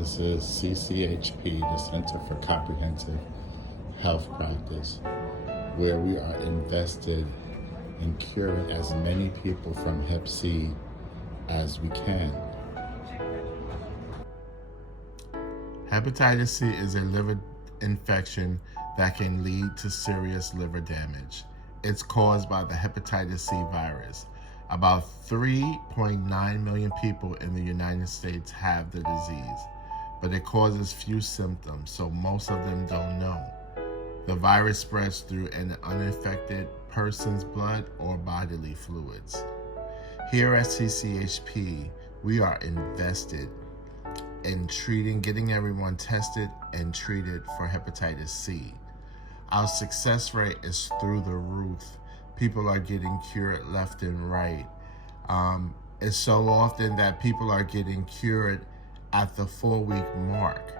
This is CCHP, the Center for Comprehensive Health Practice, where we are invested in curing as many people from Hep C as we can. Hepatitis C is a liver infection that can lead to serious liver damage. It's caused by the hepatitis C virus. About 3.9 million people in the United States have the disease, but it causes few symptoms, so most of them don't know. The virus spreads through an uninfected person's blood or bodily fluids. Here at CCHP, we are invested in getting everyone tested and treated for hepatitis C. Our success rate is through the roof. People are getting cured left and right. It's so often that people are getting cured at the 4-week mark.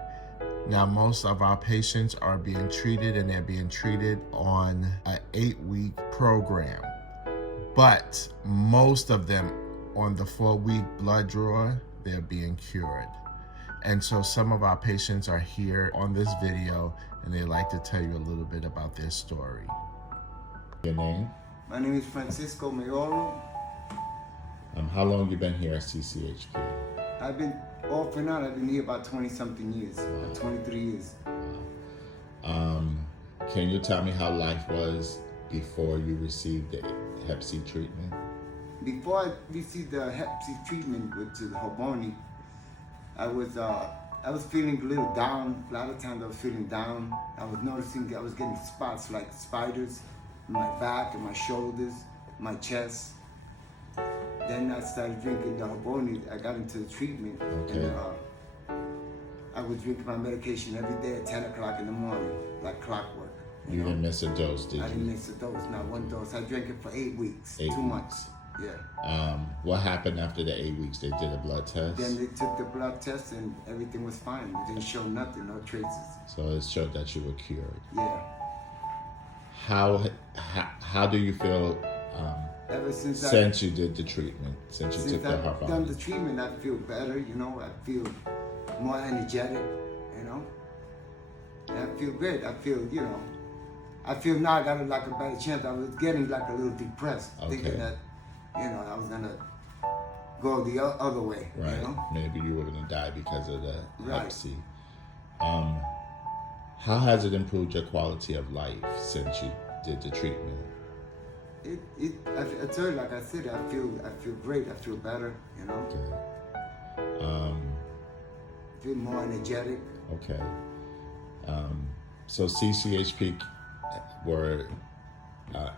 Now, most of our patients are being treated, and they're being treated on an 8-week program. But most of them on the 4-week blood draw, they're being cured. And so some of our patients are here on this video, and they'd like to tell you a little bit about their story. Your name? My name is Francisco Mayor. How long have you been here at CCHP? I've been, off and on, I've been here about 20-something years, Wow. 23 years. Can you tell me how life was before you received the Hep C treatment? Before I received the Hep C treatment, which is Hoboni, I was feeling a little down. A lot of times I was feeling down. I was noticing that I was getting spots like spiders in my back and my shoulders, my chest. Then I started drinking the Hoboni. I got into the treatment. Okay. And I was drinking my medication every day at 10 o'clock in the morning, like clockwork. You didn't miss a dose, did you? I didn't miss a dose, not one dose. I drank it for 8 weeks, 8 2 weeks. months. Yeah. What happened after the 8 weeks? They did a blood test? Then they took the blood test and everything was fine. It didn't show nothing, no traces. So it showed that you were cured. Yeah. How do you feel Ever since you did the treatment, since you took the I've Hoboni? done the treatment, I feel better, you know. I feel more energetic, you know. And I feel great. I feel, you know, I feel now I got like a better chance. I was getting like a little depressed, thinking that, you know, I was gonna go the other way. Right. You know? Maybe you were gonna die because of the Right. Hep C. How has it improved your quality of life since you did the treatment? I tell you, like I said, I feel great. I feel better, you know. Okay. I feel more energetic. Okay. So CCHP were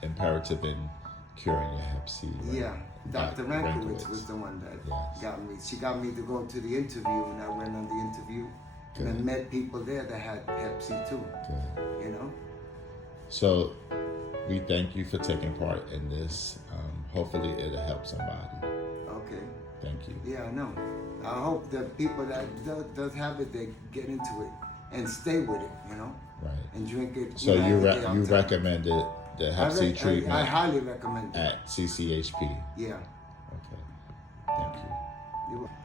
imperative in curing your Hep C. Right? Yeah, Dr. Rankowitz was the one that Yes. got me. She got me to go to the interview, and I went on the interview. Good. And I met people there that had Hep C too. Good. You know. So we thank you for taking part in this. Hopefully it'll help somebody. Okay. Thank you. Yeah, I know. I hope that people that does have it, they get into it and stay with it. You know. Right. And drink it. So know, you every day all the time. recommended the Hep C treatment I highly recommend it. at CCHP. Yeah. Okay. Thank you. You're welcome.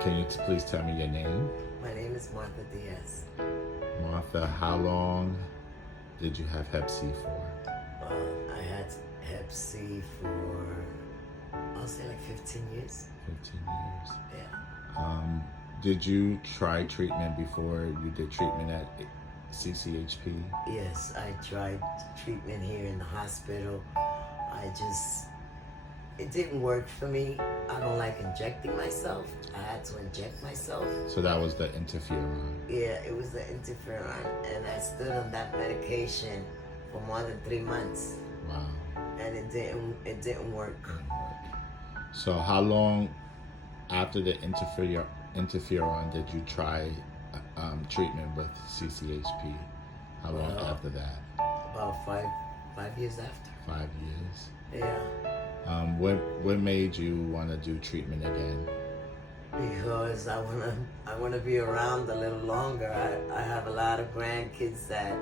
Can you please tell me your name? My name is Martha Diaz. Martha, how long did you have Hep C for? I had Hep C for, I'll say like 15 years. 15 years. Yeah. Did you try treatment before you did treatment at CCHP? Yes, I tried treatment here in the hospital. It didn't work for me. I don't like injecting myself. I had to inject myself. So that was the interferon. Yeah, it was the interferon, and I stood on that medication for more than 3 months. Wow. And it didn't work. So how long after the interferon did you try treatment with CCHP? How long after that? About five years after. 5 years. Yeah. What made you want to do treatment again? Because I wanna be around a little longer. I have a lot of grandkids that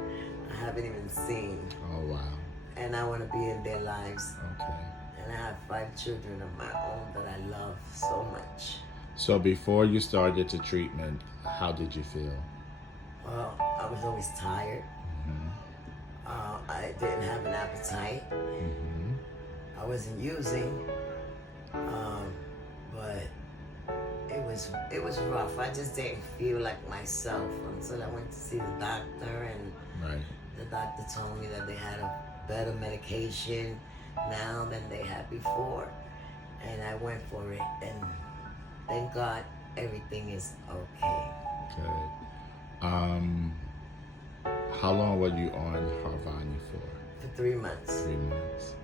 I haven't even seen. Oh wow. And I wanna be in their lives. Okay. And I have 5 children of my own that I love so much. So before you started the treatment, how did you feel? Well, I was always tired. I didn't have an appetite. I wasn't using, but it was rough. I just didn't feel like myself until I went to see the doctor, and Right. the doctor told me that they had a better medication now than they had before, and I went for it, and thank God everything is okay. Good. How long were you on Harvani for? For 3 months. 3 months.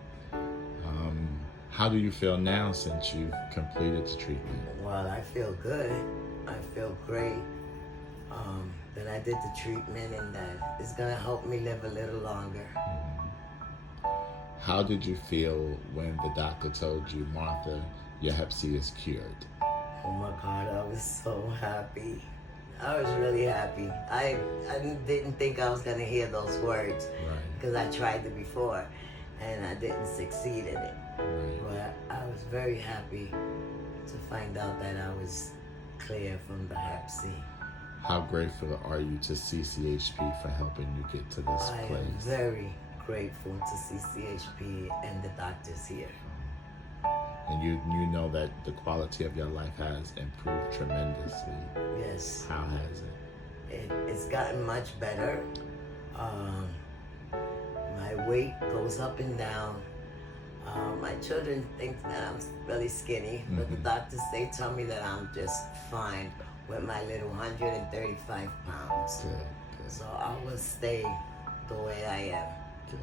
How do you feel now since you've completed the treatment? Well, I feel good. I feel great that I did the treatment, and that it's gonna help me live a little longer. How did you feel when the doctor told you, Martha, your Hep C is cured? Oh my God, I was so happy. I was really happy. I didn't think I was gonna hear those words, Right. because I tried it before and I didn't succeed in it. Right. But I was very happy to find out that I was clear from the Hep C. How grateful are you to CCHP for helping you get to this I am place? very grateful to CCHP and the doctors here. And you know that the quality of your life has improved tremendously. Yes, How has it? it's gotten much better. My weight goes up and down. My children think that I'm really skinny, but the doctors, they tell me that I'm just fine with my little 135 pounds. Good, good, So I will stay the way I am. good.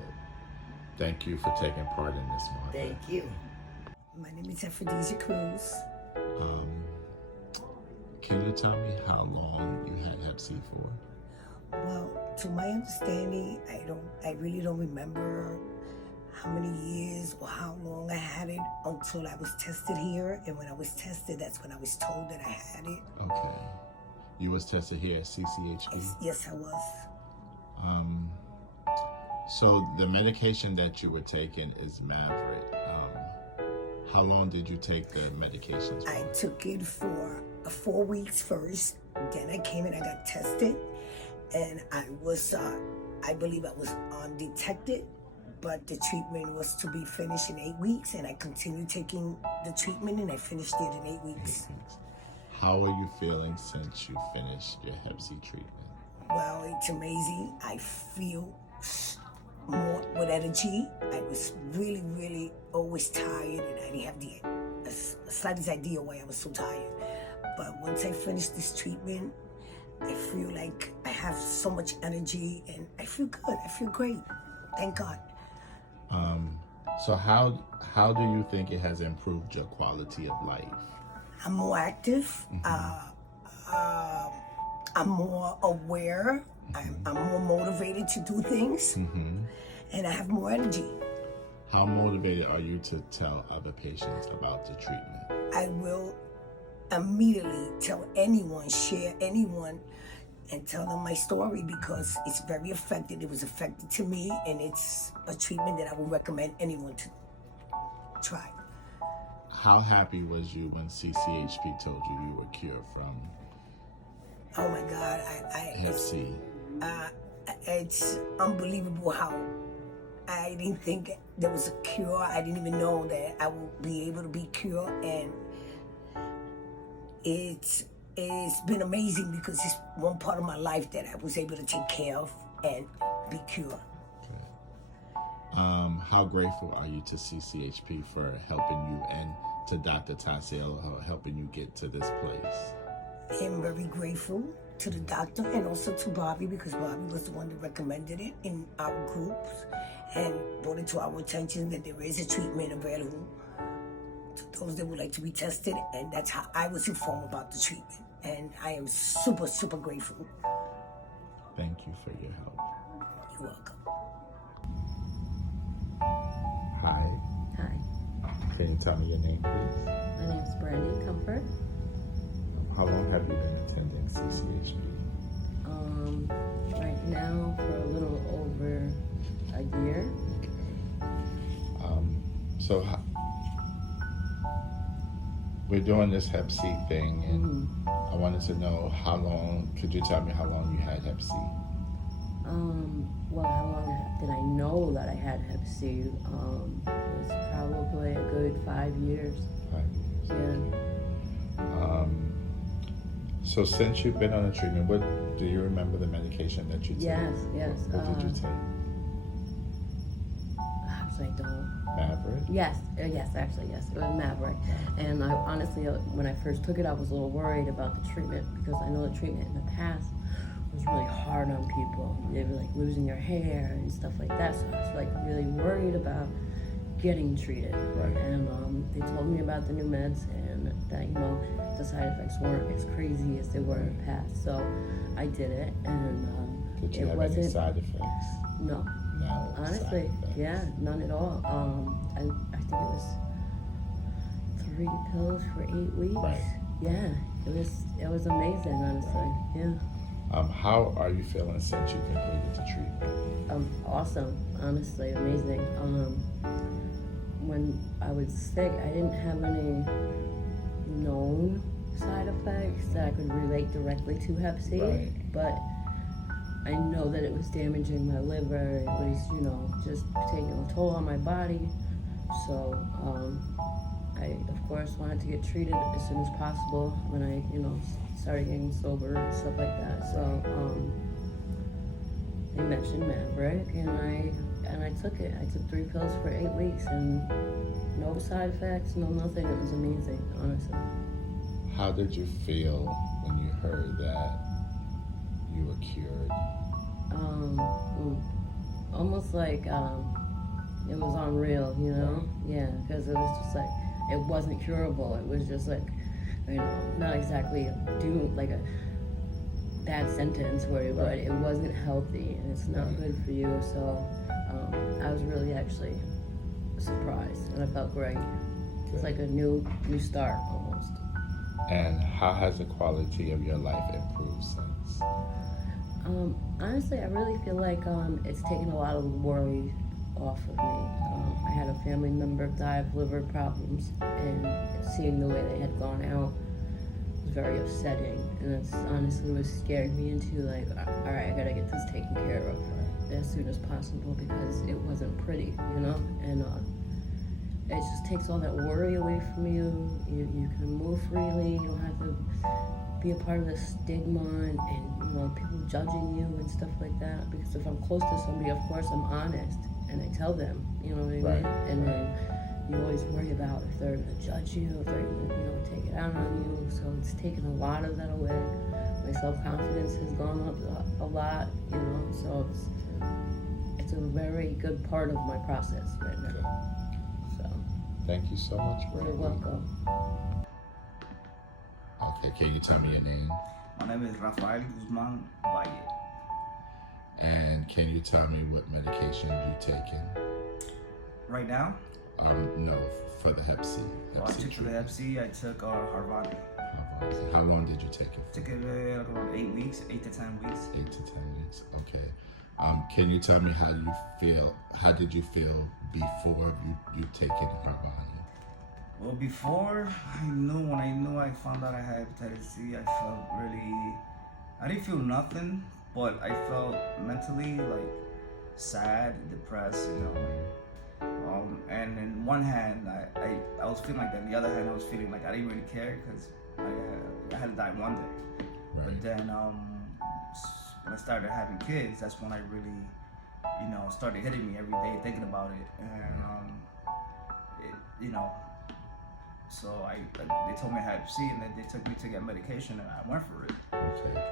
Thank you for taking part in this, Martha. Thank you. My name is Hepatitis Cruz. Can you tell me how long you had Hep C for? Well, to my understanding, I really don't remember how many years or how long I had it until I was tested here. And when I was tested, that's when I was told that I had it. Okay. You was tested here at CCHP? Yes, I was. So the medication that you were taking is Maverick. How long did you take the medications for? I took it for 4 weeks first. Then I came and I got tested. And I was, I believe I was undetected. But the treatment was to be finished in 8 weeks. And I continued taking the treatment and I finished it in 8 weeks. How are you feeling since you finished your Hep C treatment? Well, it's amazing. I feel more with energy. I was really, really always tired, and I didn't have the slightest idea why I was so tired. But once I finished this treatment, I feel like I have so much energy, and I feel good. I feel great. Thank God. So how do you think it has improved your quality of life? I'm more active. I'm more aware. I'm more motivated to do things, and I have more energy. How motivated are you to tell other patients about the treatment? I will immediately tell anyone, share anyone, and tell them my story because it's very effective. It was effective to me, and it's a treatment that I would recommend anyone to try. How happy was you when CCHP told you you were cured from Oh my God, Hep C? it's unbelievable how I didn't think there was a cure. I didn't even know that I would be able to be cured, and it's been amazing because it's one part of my life that I was able to take care of and be cured. How grateful are you to CCHP for helping you and to Dr. Tassiel helping you get to this place? I'm very grateful to the doctor and also to Bobby because Bobby was the one that recommended it in our groups and brought it to our attention that there is a treatment available to those that would like to be tested, and that's how I was informed about the treatment. And I am super, super grateful. Thank you for your help. You're welcome. Hi. Hi, Can you tell me your name, please? my name's Brandy Comfort. How long have you been attending CCHP? Right now for a little over a year. So we're doing this Hep C thing, and I wanted to know how long. Could you tell me how long you had Hep C? Well, how long did I know that I had Hep C? It was probably a good 5 years. 5 years. Yeah. So since you've been on a treatment, what do you remember the medication that you took? Yes. What did you take? Actually, I don't. Maverick? Yes, actually, yes. It was Maverick. And I honestly, when I first took it, I was a little worried about the treatment because I know the treatment in the past was really hard on people. They were like losing their hair and stuff like that. So I was like really worried about getting treated. Right. And they told me about the new meds and that, you know, the side effects weren't as crazy as they were in the past. So I did it, and Did you it have wasn't. any side effects? No. No. Honestly, side effects. yeah, none at all. I think it was 3 pills for 8 weeks. Right. Yeah, it was amazing, honestly. Yeah. How are you feeling since you completed the treatment? Awesome, honestly, amazing. When I was sick, I didn't have any known side effects that I could relate directly to Hep C, Right. but I know that it was damaging my liver. It was, you know, just taking a toll on my body. So I, of course, wanted to get treated as soon as possible when I, you know, started getting sober and stuff like that. So they mentioned Maverick, and I took it. I took 3 pills for 8 weeks, and no side effects, no nothing. It was amazing, honestly. How did you feel when you heard that you were cured? Almost like it was unreal, you know? Yeah, because it was just like, it wasn't curable. It was just like, you know, not exactly like a bad sentence where but it wasn't healthy and it's not good for you. So I was really actually surprised, and I felt great. It's like a new start almost. And how has the quality of your life improved since? Honestly, I really feel like it's taken a lot of the worry off of me. I had a family member die of liver problems, and seeing the way they had gone out was very upsetting. And it's honestly what scared me into like, all right, I gotta get this taken care of as soon as possible because it wasn't pretty, you know? And it just takes all that worry away from you. You can move freely. You don't have to be a part of the stigma and you know, people judging you and stuff like that. Because if I'm close to somebody, of course I'm honest and I tell them, you know what I mean? And then you always worry about if they're gonna judge you, if they're gonna, you know, take it out on you. So it's taken a lot of that away. My self-confidence has gone up a lot, you know. So it's a very good part of my process right now. So Thank you so much, Brady. you're welcome. Okay, can you tell me your name? My name is Rafael Guzman Valle. And can you tell me what medication you've taken? Right now, No, for the Hep C. I took for the Hep C, I took Harvani. How long did you take it? Took it like around 8 weeks, 8 to 10 weeks. 8 to 10 weeks. Okay. Can you tell me how you feel? How did you feel before you taken Harvani? Well, before when I knew I found out I had hepatitis C, I felt really, I didn't feel nothing, but I felt mentally like sad, depressed, you know, like, and in one hand, I was feeling like that. In the other hand, I was feeling like I didn't really care because I had to die one day. Right. But then when I started having kids, that's when I really, you know, started hitting me every day thinking about it, and you know. So they told me I had Hep C, and then they took me to get medication, and I went for it. Okay.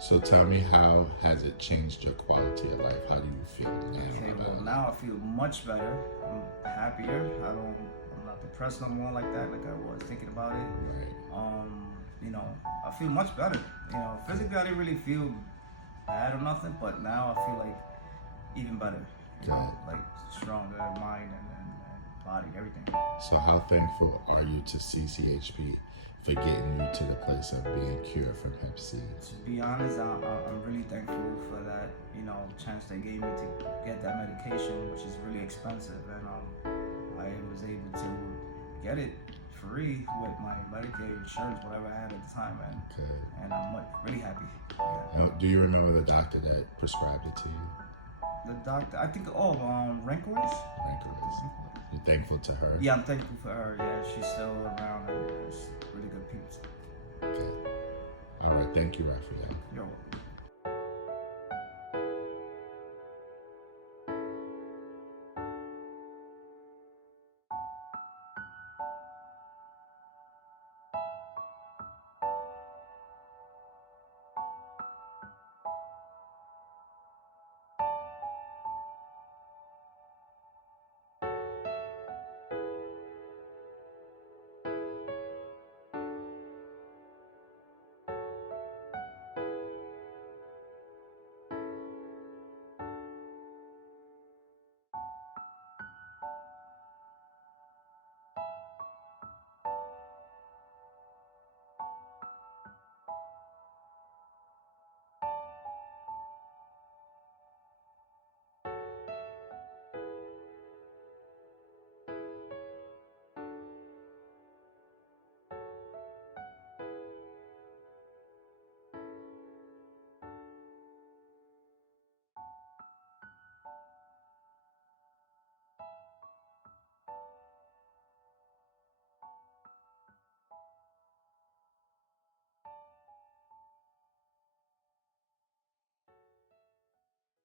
So tell me, how has it changed your quality of life? How do you feel now? Okay, well now I feel much better. I'm happier. I'm not depressed no more like that, like I was thinking about it. Right. You know, I feel much better. You know, physically I didn't really feel bad or nothing, but now I feel like even better. You know, like stronger mind and body, everything. So how thankful are you to CCHP for getting you to the place of being cured from Hep C? To be honest, I'm really thankful for that, you know, chance they gave me to get that medication, which is really expensive, and I was able to get it free with my Medicaid insurance, whatever I had at the time, Good. and I'm really happy. Yeah. Now, do you remember the doctor that prescribed it to you? The doctor, I think, Rancours? Rancours. You're thankful to her? Yeah, I'm thankful for her. Yeah, she's still around and it's really good people. Okay. All right. Thank you, Raphael. You're welcome.